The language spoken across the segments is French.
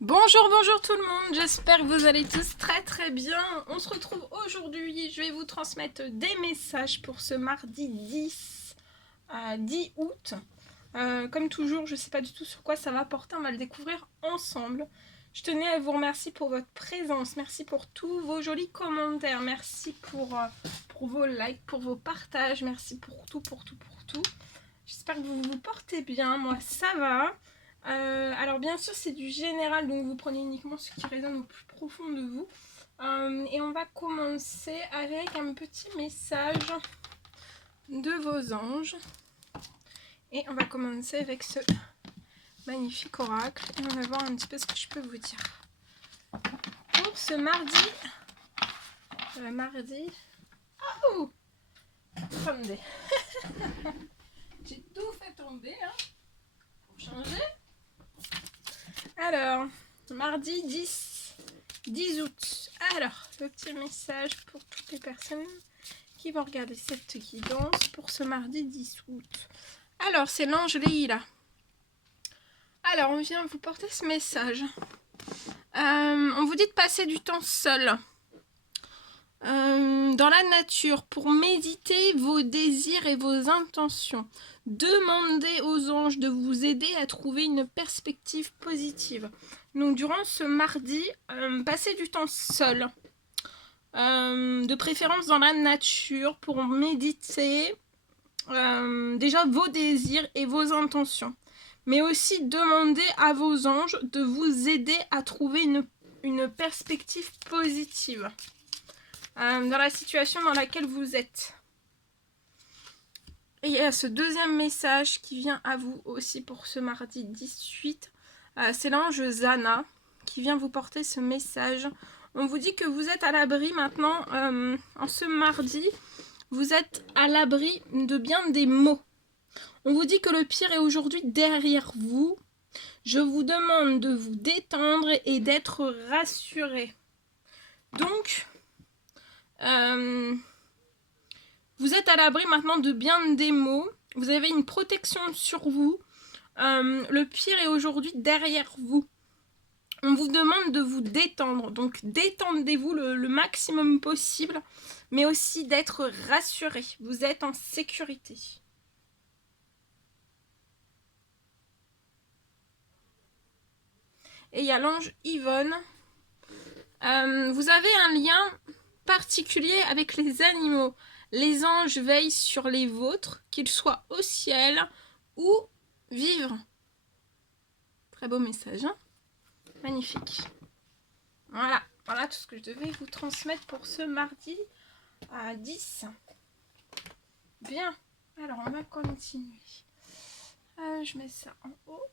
Bonjour, bonjour tout le monde, j'espère que vous allez tous très bien. On se retrouve aujourd'hui, je vais vous transmettre des messages pour ce mardi 10 août. Comme toujours, je ne sais pas du tout sur quoi ça va porter, on va le découvrir ensemble. Je tenais à vous remercier pour votre présence, merci pour tous vos jolis commentaires, merci pour vos likes, pour vos partages, merci pour tout. J'espère que vous vous portez bien, moi ça va. Alors bien sûr c'est du général, donc vous prenez uniquement ce qui résonne au plus profond de vous. Et on va commencer avec un petit message de vos anges. Et on va commencer avec ce magnifique oracle. Et on va voir un petit peu ce que je peux vous dire. Pour ce mardi... Oh, attendez. J'ai tout fait tomber, hein, pour changer. Alors, mardi 10 août. Alors, le petit message pour toutes les personnes qui vont regarder cette guidance pour ce mardi 10 août. Alors, c'est l'ange Leïla. Alors, on vient vous porter ce message. On vous dit de passer du temps seul. Dans la nature pour méditer vos désirs et vos intentions. Demandez aux anges de vous aider à trouver une perspective positive. Donc durant ce mardi, passez du temps seul, de préférence dans la nature pour méditer déjà vos désirs et vos intentions. Mais aussi demandez à vos anges de vous aider à trouver une perspective positive. Dans la situation dans laquelle vous êtes. Et il y a ce deuxième message qui vient à vous aussi pour ce mardi 18. C'est l'ange Zana qui vient vous porter ce message. On vous dit que vous êtes à l'abri maintenant, en ce mardi, vous êtes à l'abri de bien des maux. On vous dit que le pire est aujourd'hui derrière vous. Je vous demande de vous détendre et d'être rassuré. Donc... vous êtes à l'abri maintenant de bien des maux. Vous avez une protection sur vous. Le pire est aujourd'hui derrière vous. On vous demande de vous détendre. Donc détendez-vous le maximum possible. Mais aussi d'être rassuré. Vous êtes en sécurité. Et il y a l'ange Yvonne. Vous avez un lien particulier avec les animaux. Les anges veillent sur les vôtres, qu'ils soient au ciel ou vivre. Très beau message, hein? Magnifique. Voilà tout ce que je devais vous transmettre pour ce mardi à 10. Bien, alors on va continuer. Je mets ça en haut.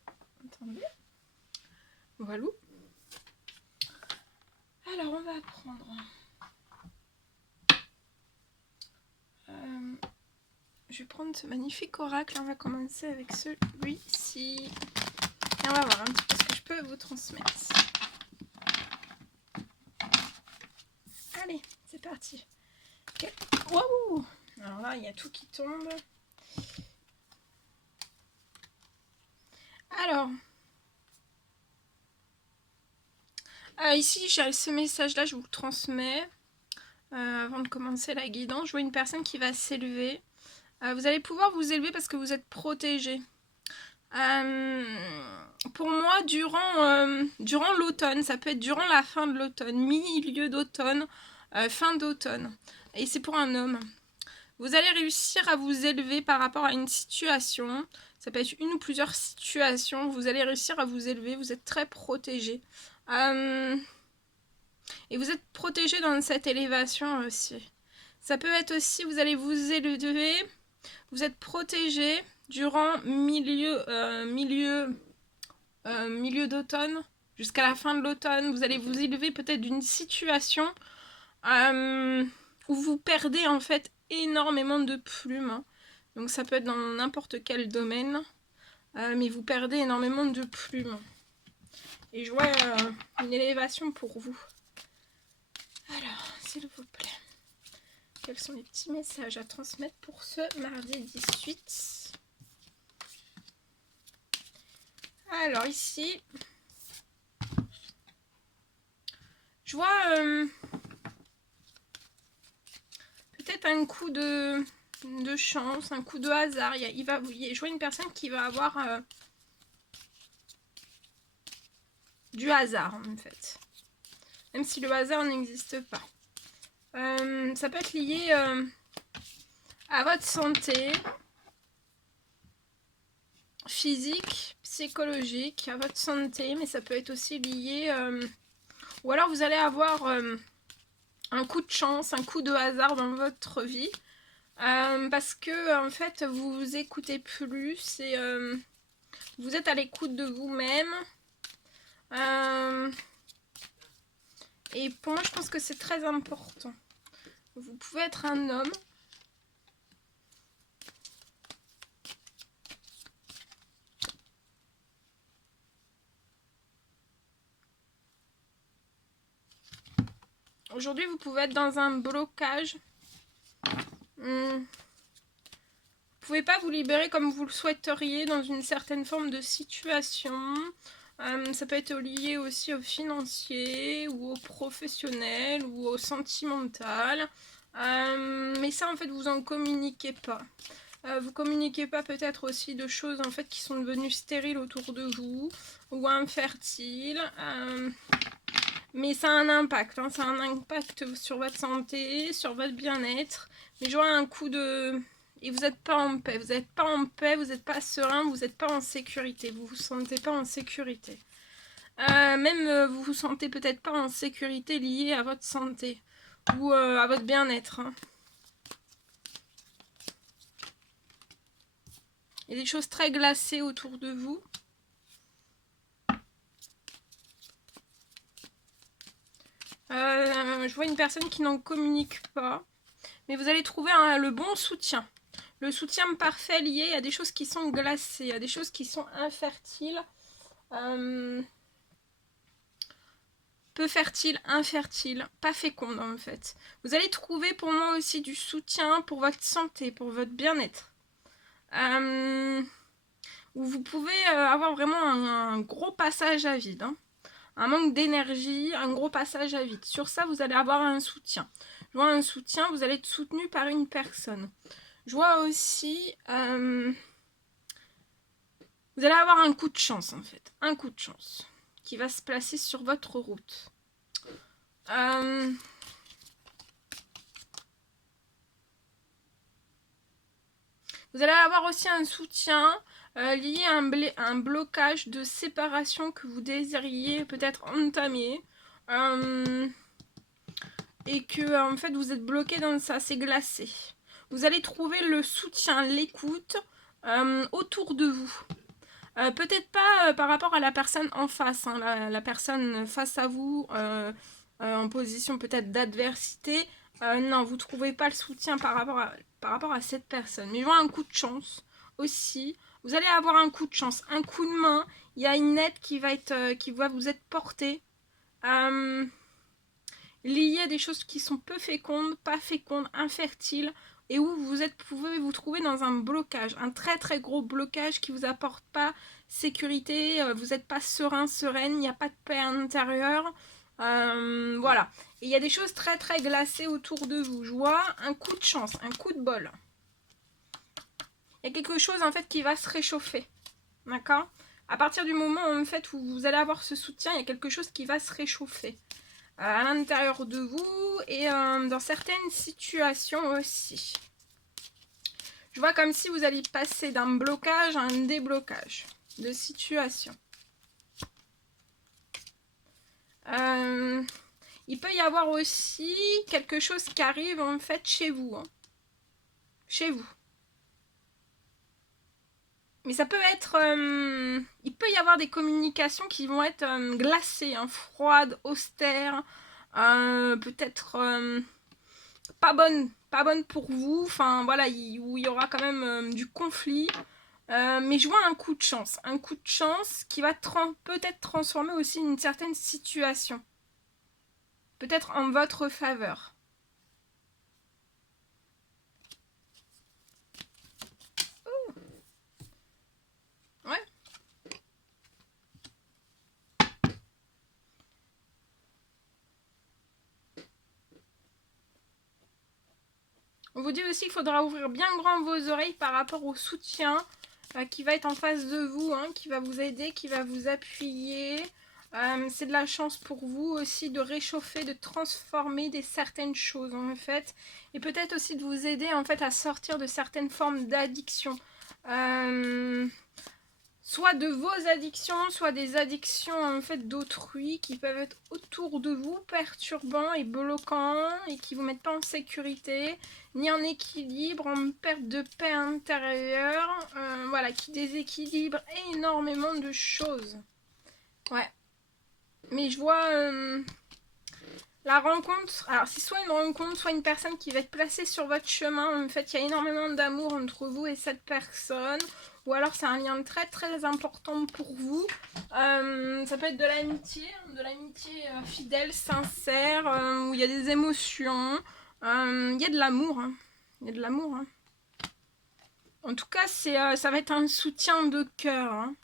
Attendez. Voilà. Alors on va prendre... je vais prendre ce magnifique oracle. On va commencer avec celui-ci. Et on va voir un petit peu ce que je peux vous transmettre. Allez, c'est parti. Okay. Waouh! Alors là, il y a tout qui tombe. Alors, ici, j'ai ce message-là, je vous le transmets. Avant de commencer la guidance, je vois une personne qui va s'élever. Vous allez pouvoir vous élever parce que vous êtes protégé. Pour moi, durant l'automne, ça peut être durant la fin de l'automne, milieu d'automne, fin d'automne. Et c'est pour un homme. Vous allez réussir à vous élever par rapport à une situation. Ça peut être une ou plusieurs situations. Vous allez réussir à vous élever. Vous êtes très protégé. Et vous êtes protégé dans cette élévation aussi. Ça peut être aussi, vous allez vous élever. Vous êtes protégé durant milieu d'automne, jusqu'à la fin de l'automne. Vous allez vous élever peut-être d'une situation où vous perdez en fait énormément de plumes. Donc ça peut être dans n'importe quel domaine, mais vous perdez énormément de plumes. Et je vois une élévation pour vous. Alors, s'il vous plaît, quels sont les petits messages à transmettre pour ce mardi 18 ? Alors ici, Je vois peut-être un coup de chance, un coup de hasard. Je vois une personne qui va avoir du hasard en fait. Même si le hasard n'existe pas. Ça peut être lié à votre santé physique, psychologique, à votre santé, mais ça peut être aussi lié... ou alors vous allez avoir un coup de chance, un coup de hasard dans votre vie. Parce que en fait vous vous écoutez plus et vous êtes à l'écoute de vous-même. Et pour moi je pense que c'est très important. Vous pouvez être un homme. Aujourd'hui vous pouvez être dans un blocage. Vous pouvez pas vous libérer comme vous le souhaiteriez dans une certaine forme de situation. Ça peut être lié aussi au financier ou au professionnel ou au sentimental. Mais ça en fait vous en communiquez pas. Vous communiquez pas peut-être aussi de choses en fait qui sont devenues stériles autour de vous ou infertiles. Mais ça a un impact, hein, ça a un impact sur votre santé, sur votre bien-être. Mais je vois un coup de... Et vous n'êtes pas en paix, vous n'êtes pas en paix, vous n'êtes pas serein, vous n'êtes pas en sécurité, vous vous sentez pas en sécurité. Même vous vous sentez peut-être pas en sécurité liée à votre santé ou à votre bien-être. Hein. Il y a des choses très glacées autour de vous. Je vois une personne qui n'en communique pas. Mais vous allez trouver le bon soutien. Le soutien parfait lié à des choses qui sont glacées, à des choses qui sont infertiles. Peu fertile, infertile, pas féconde en fait. Vous allez trouver pour moi aussi du soutien pour votre santé, pour votre bien-être. Où vous pouvez avoir vraiment un gros passage à vide. Hein. Un manque d'énergie, un gros passage à vide. Sur ça, vous allez avoir un soutien. Je vois un soutien, vous allez être soutenu par une personne. Je vois aussi... vous allez avoir un coup de chance en fait. Un coup de chance qui va se placer sur votre route. Vous allez avoir aussi un soutien lié à un blocage de séparation que vous désiriez peut-être entamer. Et que en fait vous êtes bloqué dans ça, c'est glacé. Vous allez trouver le soutien, l'écoute autour de vous. Peut-être pas par rapport à la personne en face, hein, la personne face à vous en position peut-être d'adversité. Non, vous ne trouvez pas le soutien par rapport à cette personne. Mais je vois un coup de chance aussi. Vous allez avoir un coup de chance, un coup de main. Il y a une aide qui va vous être portée. Lié à des choses qui sont peu fécondes, pas fécondes, infertiles, et où pouvez vous trouver dans un blocage, un très très gros blocage qui vous apporte pas sécurité, vous n'êtes pas serein, sereine, il n'y a pas de paix à l'intérieur. Voilà. Et il y a des choses très très glacées autour de vous. Je vois un coup de chance, un coup de bol. Il y a quelque chose en fait qui va se réchauffer. D'accord ? À partir du moment en fait où vous allez avoir ce soutien, il y a quelque chose qui va se réchauffer. À l'intérieur de vous et dans certaines situations aussi. Je vois comme si vous alliez passer d'un blocage à un déblocage de situation. Il peut y avoir aussi quelque chose qui arrive en fait chez vous. Hein. Chez vous. Mais ça peut être... il peut y avoir des communications qui vont être glacées, hein, froides, austères, peut-être pas bonnes pour vous. Enfin voilà, où il y aura quand même du conflit. Mais je vois un coup de chance. Un coup de chance qui va peut-être transformer aussi une certaine situation. Peut-être en votre faveur. Ouais. vous dit aussi qu'il faudra ouvrir bien grand vos oreilles par rapport au soutien qui va être en face de vous, hein, qui va vous aider, qui va vous appuyer. C'est de la chance pour vous aussi de réchauffer, de transformer certaines choses en fait. Et peut-être aussi de vous aider en fait à sortir de certaines formes d'addiction. Soit de vos addictions, soit des addictions en fait d'autrui qui peuvent être autour de vous, perturbants et bloquants et qui vous mettent pas en sécurité, ni en équilibre, en perte de paix intérieure, voilà, qui déséquilibre énormément de choses. Ouais. Mais je vois la rencontre, alors c'est soit une rencontre, soit une personne qui va être placée sur votre chemin. En fait, il y a énormément d'amour entre vous et cette personne. Ou alors c'est un lien très très important pour vous. Ça peut être de l'amitié fidèle, sincère, où il y a des émotions. Il y a de l'amour. Hein. Il y a de l'amour. Hein. En tout cas, ça va être un soutien de cœur. Hein.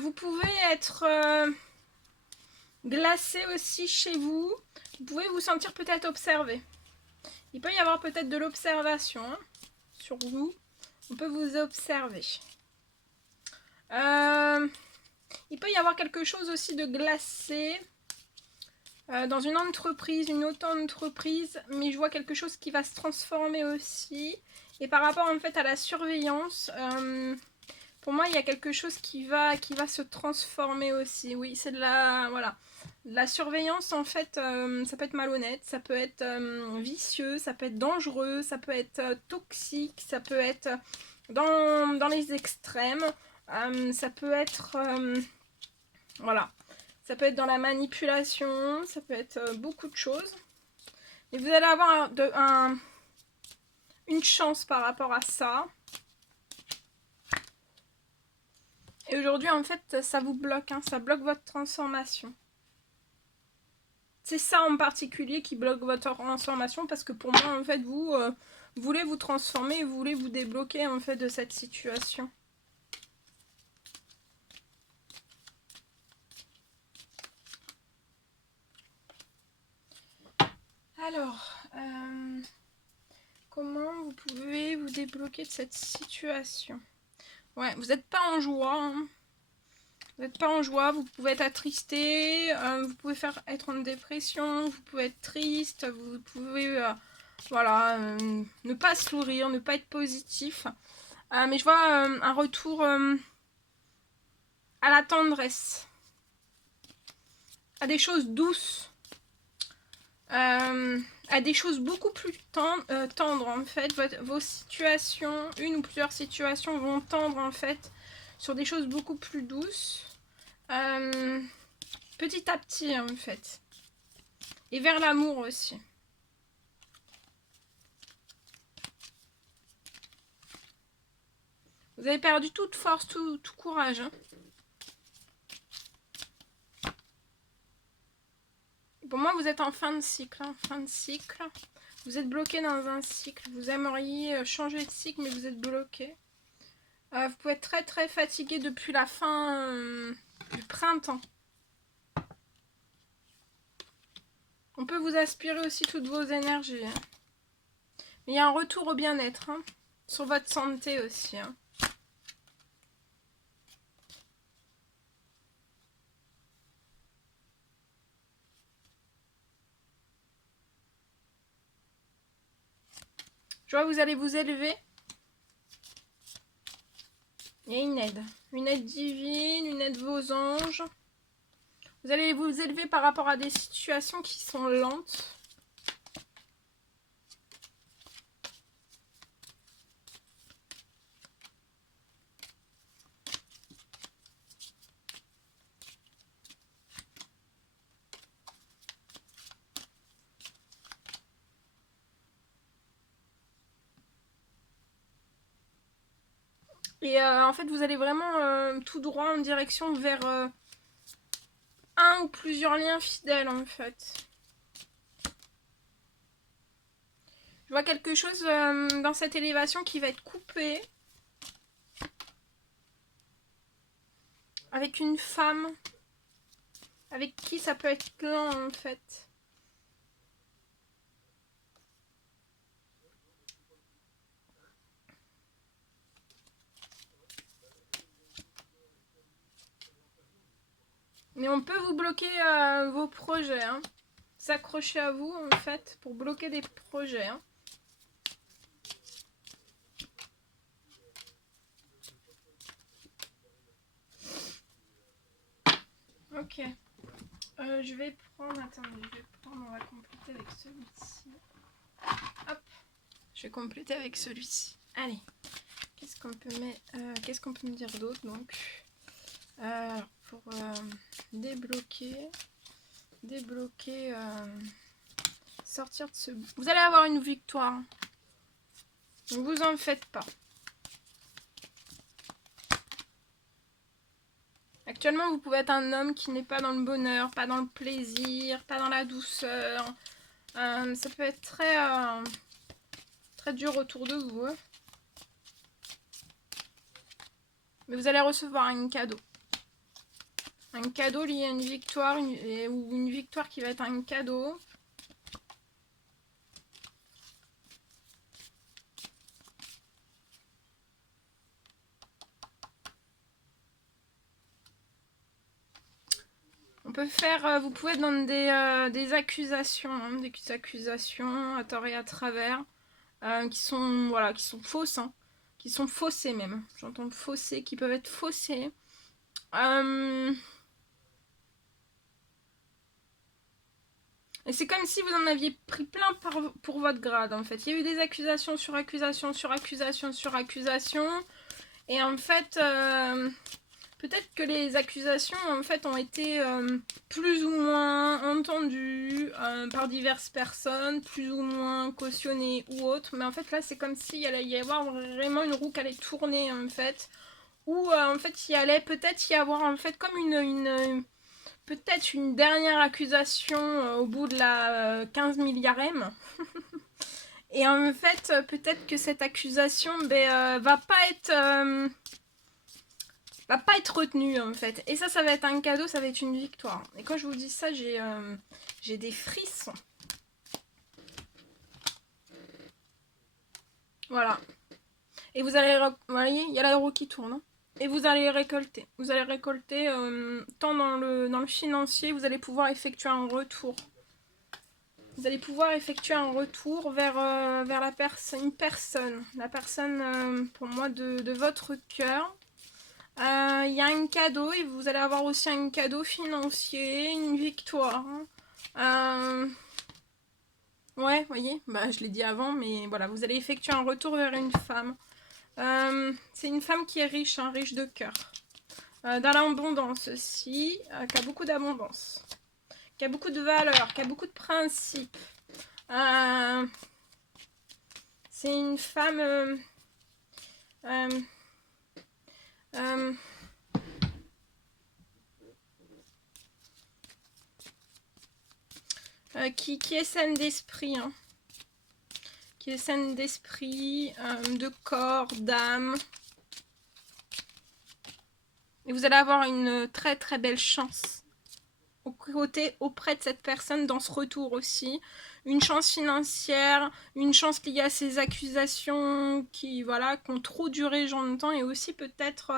Vous pouvez être glacé aussi chez vous. Vous pouvez vous sentir peut-être observé. Il peut y avoir peut-être de l'observation hein, sur vous. On peut vous observer. Il peut y avoir quelque chose aussi de glacé dans une entreprise, une autre entreprise. Mais je vois quelque chose qui va se transformer aussi. Et par rapport en fait à la surveillance... pour moi, il y a quelque chose qui va se transformer aussi. Oui, c'est de la... Voilà. La surveillance, en fait, ça peut être malhonnête, ça peut être vicieux, ça peut être dangereux, ça peut être toxique, ça peut être dans les extrêmes. Ça peut être... voilà. Ça peut être dans la manipulation, ça peut être beaucoup de choses. Et vous allez avoir une chance par rapport à ça. Et aujourd'hui, en fait, ça vous bloque, hein, ça bloque votre transformation. C'est ça en particulier qui bloque votre transformation parce que pour moi, en fait, vous voulez vous transformer, vous voulez vous débloquer, en fait, de cette situation. Alors, comment vous pouvez vous débloquer de cette situation? Ouais, vous n'êtes pas en joie, hein. Vous n'êtes pas en joie, vous pouvez être attristé, vous pouvez être en dépression, vous pouvez être triste, vous pouvez voilà, ne pas sourire, ne pas être positif. Mais je vois un retour à la tendresse, à des choses douces, à des choses beaucoup plus tendres en fait. Vos situations, une ou plusieurs situations vont tendre en fait sur des choses beaucoup plus douces. Petit à petit en fait. Et vers l'amour aussi. Vous avez perdu toute force, tout courage. Hein. Pour moi, vous êtes en fin de cycle. Hein, fin de cycle. Vous êtes bloqué dans un cycle. Vous aimeriez changer de cycle, mais vous êtes bloqué. Vous pouvez être très très fatigué depuis la fin du printemps. On peut vous aspirer aussi toutes vos énergies. Hein. Mais il y a un retour au bien-être. Hein, sur votre santé aussi. Hein. Je vois que vous allez vous élever. Il y a une aide divine, une aide de vos anges. Vous allez vous élever par rapport à des situations qui sont lentes. Et en fait, vous allez vraiment tout droit en direction vers un ou plusieurs liens fidèles, en fait. Je vois quelque chose dans cette élévation qui va être coupé. Avec une femme avec qui ça peut être lent en fait. Mais on peut vous bloquer vos projets, hein. S'accrocher à vous en fait pour bloquer des projets, hein. Ok. Je vais prendre... Attendez, je vais prendre... On va compléter avec celui-ci. Hop. Je vais compléter avec celui-ci. Allez. Qu'est-ce qu'on peut mettre... Qu'est-ce qu'on peut me dire d'autre donc pour débloquer... sortir de ce... Vous allez avoir une victoire. Donc vous en faites pas. Actuellement, vous pouvez être un homme qui n'est pas dans le bonheur, pas dans le plaisir, pas dans la douceur. Ça peut être très dur autour de vous. Hein. Mais vous allez recevoir un cadeau. Un cadeau lié à une victoire, ou une victoire qui va être un cadeau. On peut faire, vous pouvez être dans des accusations, hein, des accusations à tort et à travers, qui sont fausses, hein, qui sont faussées même. J'entends faussées, qui peuvent être faussées. Et c'est comme si vous en aviez pris plein pour votre grade en fait. Il y a eu des accusations sur accusation sur accusation sur accusation. Et en fait, peut-être que les accusations en fait ont été plus ou moins entendues par diverses personnes, plus ou moins cautionnées ou autres. Mais en fait là c'est comme s'il y allait y avoir vraiment une roue qui allait tourner en fait. Ou en fait il allait peut-être y avoir en fait comme peut-être une dernière accusation au bout de la 15 milliardième. Et en fait, peut-être que cette accusation va pas être retenue en fait. Et ça va être un cadeau, ça va être une victoire. Et quand je vous dis ça, j'ai des frissons. Voilà. Et vous allez... Vous voyez, il y a la roue qui tourne. Hein. Et vous allez récolter. Vous allez récolter tant dans le financier, vous allez pouvoir effectuer un retour. Vous allez pouvoir effectuer un retour vers une personne. La personne, pour moi, de votre cœur. Il y a un cadeau et vous allez avoir aussi un cadeau financier, une victoire. Ouais, vous voyez, bah, je l'ai dit avant, mais voilà, vous allez effectuer un retour vers une femme. C'est une femme qui est riche, hein, riche de cœur. Dans l'abondance aussi, qui a beaucoup d'abondance. Qui a beaucoup de valeurs, qui a beaucoup de principes. C'est une femme qui est saine d'esprit, hein. Qui est saine d'esprit, de corps, d'âme. Et vous allez avoir une très très belle chance auprès de cette personne dans ce retour aussi. Une chance financière, une chance liée à ces accusations qui ont trop duré longtemps et aussi peut-être,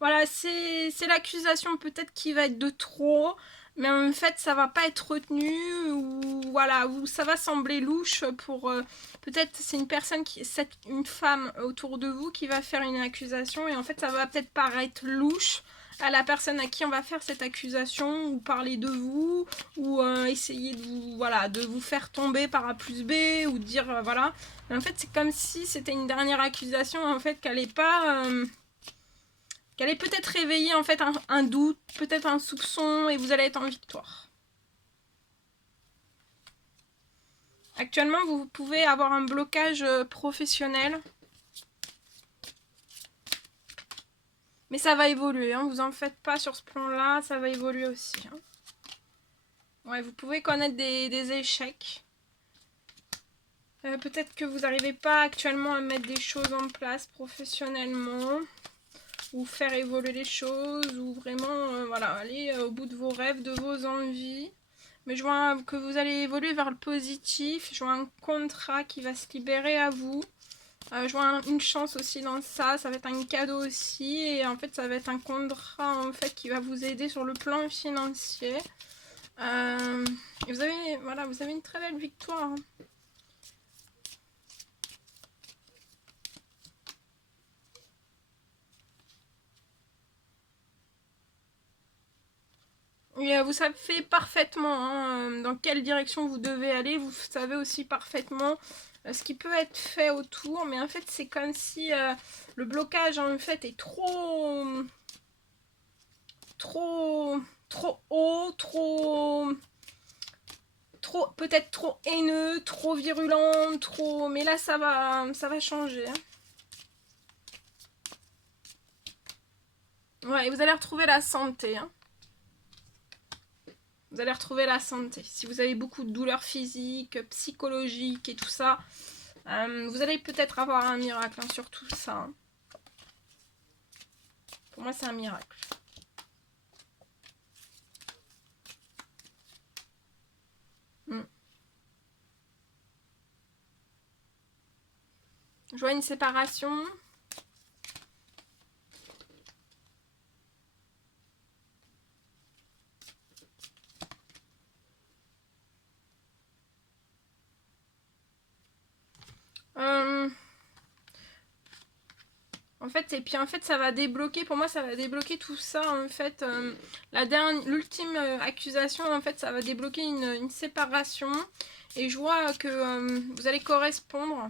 voilà, c'est l'accusation peut-être qui va être de trop, mais en fait ça va pas être retenu ou voilà, ou ça va sembler louche pour peut-être c'est une personne une femme autour de vous qui va faire une accusation et en fait ça va peut-être paraître louche à la personne à qui on va faire cette accusation ou parler de vous ou essayer de vous faire tomber par A plus B ou dire voilà. Mais en fait c'est comme si c'était une dernière accusation en fait qu'elle est pas qu'elle est peut-être réveiller en fait un doute, peut-être un soupçon et vous allez être en victoire. Actuellement vous pouvez avoir un blocage professionnel. Mais ça va évoluer, hein, vous en faites pas sur ce plan-là, ça va évoluer aussi. Hein. Ouais, vous pouvez connaître des échecs. Peut-être que vous n'arrivez pas actuellement à mettre des choses en place professionnellement. ou faire évoluer les choses, ou vraiment voilà, aller au bout de vos rêves, de vos envies. Mais je vois que vous allez évoluer vers le positif. Je vois un contrat qui va se libérer à vous. Je vois une chance aussi dans ça. Ça va être un cadeau aussi. Et en fait, ça va être un contrat en fait qui va vous aider sur le plan financier. Et vous avez, voilà, vous avez une très belle victoire. Hein. Et vous savez parfaitement hein, dans quelle direction vous devez aller. Vous savez aussi parfaitement ce qui peut être fait autour. Mais en fait, c'est comme si le blocage en fait est trop haut, trop peut-être trop haineux, trop virulent, trop. Mais là, ça va changer. Hein. Ouais, et vous allez retrouver la santé. Hein. Vous allez retrouver la santé. Si vous avez beaucoup de douleurs physiques, psychologiques et tout ça, vous allez peut-être avoir un miracle hein, sur tout ça. Hein. Pour moi, c'est un miracle. Je vois une séparation. En fait, et puis en fait, ça va débloquer, pour moi, ça va débloquer tout ça, en fait. L'ultime accusation, en fait, ça va débloquer une séparation. Et je vois que vous allez correspondre.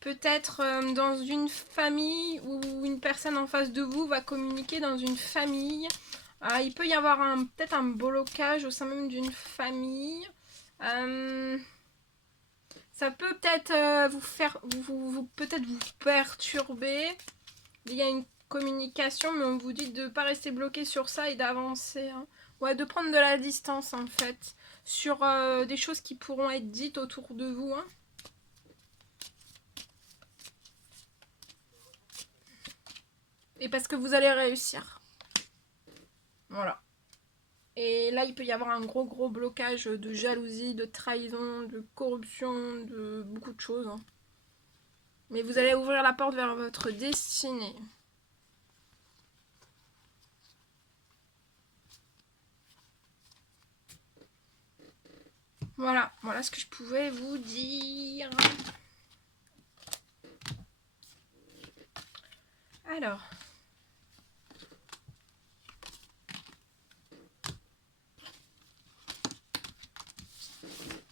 Peut-être dans une famille où une personne en face de vous va communiquer dans une famille. Il peut y avoir peut-être un blocage au sein même d'une famille. Ça peut peut-être vous faire peut-être vous perturber. Il y a une communication, mais on vous dit de ne pas rester bloqué sur ça et d'avancer. Hein. Ouais, de prendre de la distance en fait. Sur des choses qui pourront être dites autour de vous. Hein. Et parce que vous allez réussir. Voilà. Et là, il peut y avoir un gros blocage de jalousie, de trahison, de corruption, de beaucoup de choses. Hein. Mais vous allez ouvrir la porte vers votre destinée. Voilà, voilà ce que je pouvais vous dire. Alors.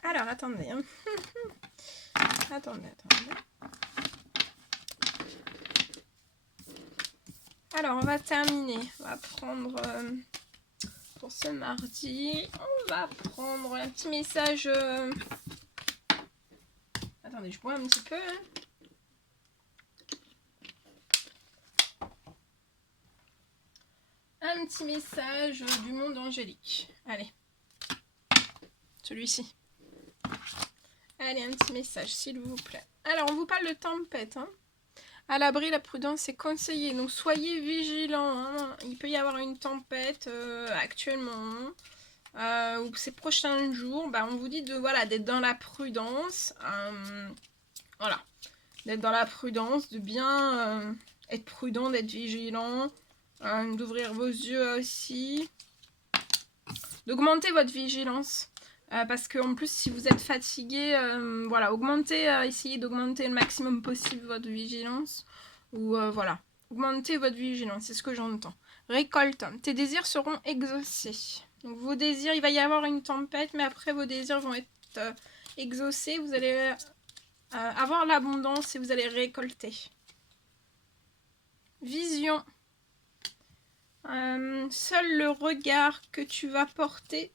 Alors, attendez. Hein. attendez. Alors, on va terminer. On va prendre, pour ce mardi, on va prendre un petit message. Attendez, je bois un petit peu. Hein. Un petit message du monde angélique. Allez. Celui-ci. Allez, un petit message, s'il vous plaît. Alors, on vous parle de tempête. Hein. À l'abri, la prudence est conseillée. Donc, soyez vigilants. Hein. Il peut y avoir une tempête actuellement. Ou ces prochains jours. Bah, on vous dit de voilà, d'être dans la prudence. Voilà. D'être dans la prudence, de bien être prudent, d'être vigilant. D'ouvrir vos yeux aussi. D'augmenter votre vigilance. Parce qu'en plus, si vous êtes fatigué, voilà, essayez d'augmenter le maximum possible votre vigilance. Ou voilà, augmentez votre vigilance, c'est ce que j'entends. Récolte, tes désirs seront exaucés. Donc vos désirs, il va y avoir une tempête, mais après vos désirs vont être exaucés. Vous allez avoir l'abondance et vous allez récolter. Vision. Seul le regard que tu vas porter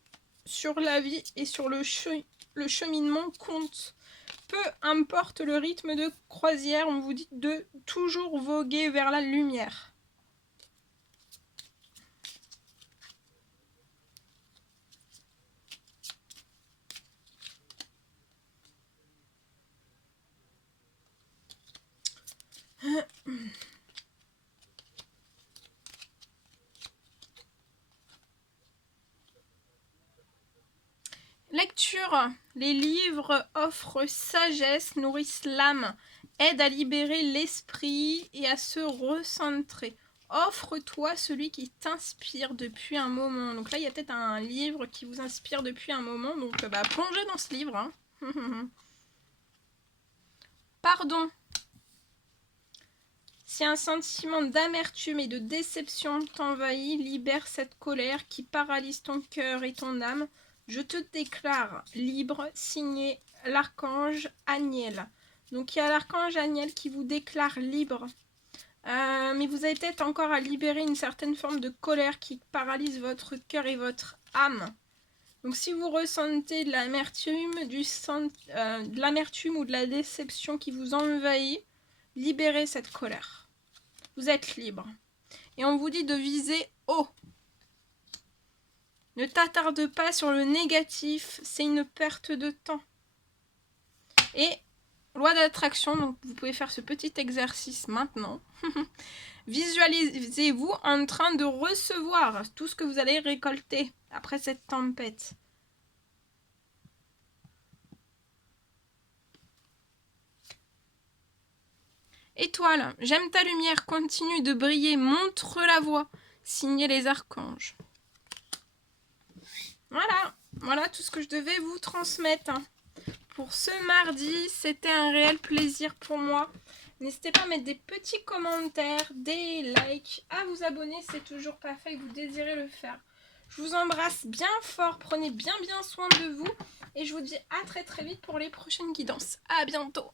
sur la vie et sur le cheminement compte. Peu importe le rythme de croisière, on vous dit de toujours voguer vers la lumière. lecture. Les livres offrent sagesse, nourrissent l'âme, aident à libérer l'esprit et à se recentrer. Offre-toi celui qui t'inspire depuis un moment. Donc là, il y a peut-être un livre qui vous inspire depuis un moment. Donc, plongez dans ce livre. Hein. Pardon. Si un sentiment d'amertume et de déception t'envahit, libère cette colère qui paralyse ton cœur et ton âme. Je te déclare libre, signé l'archange Aniel. Donc il y a l'archange Aniel qui vous déclare libre. Mais vous avez peut-être encore à libérer une certaine forme de colère qui paralyse votre cœur et votre âme. Donc si vous ressentez de l'amertume, de l'amertume ou de la déception qui vous envahit, libérez cette colère. Vous êtes libre. Et on vous dit de viser haut. Ne t'attarde pas sur le négatif, c'est une perte de temps. Et loi d'attraction, donc vous pouvez faire ce petit exercice maintenant. Visualisez-vous en train de recevoir tout ce que vous allez récolter après cette tempête. Étoile, j'aime ta lumière, continue de briller, montre la voie, signez les archanges. Voilà tout ce que je devais vous transmettre. Pour ce mardi, c'était un réel plaisir pour moi. N'hésitez pas à mettre des petits commentaires, des likes, à vous abonner si c'est toujours pas fait et que vous désirez le faire. Je vous embrasse bien fort, prenez bien soin de vous et je vous dis à très vite pour les prochaines guidances. À bientôt!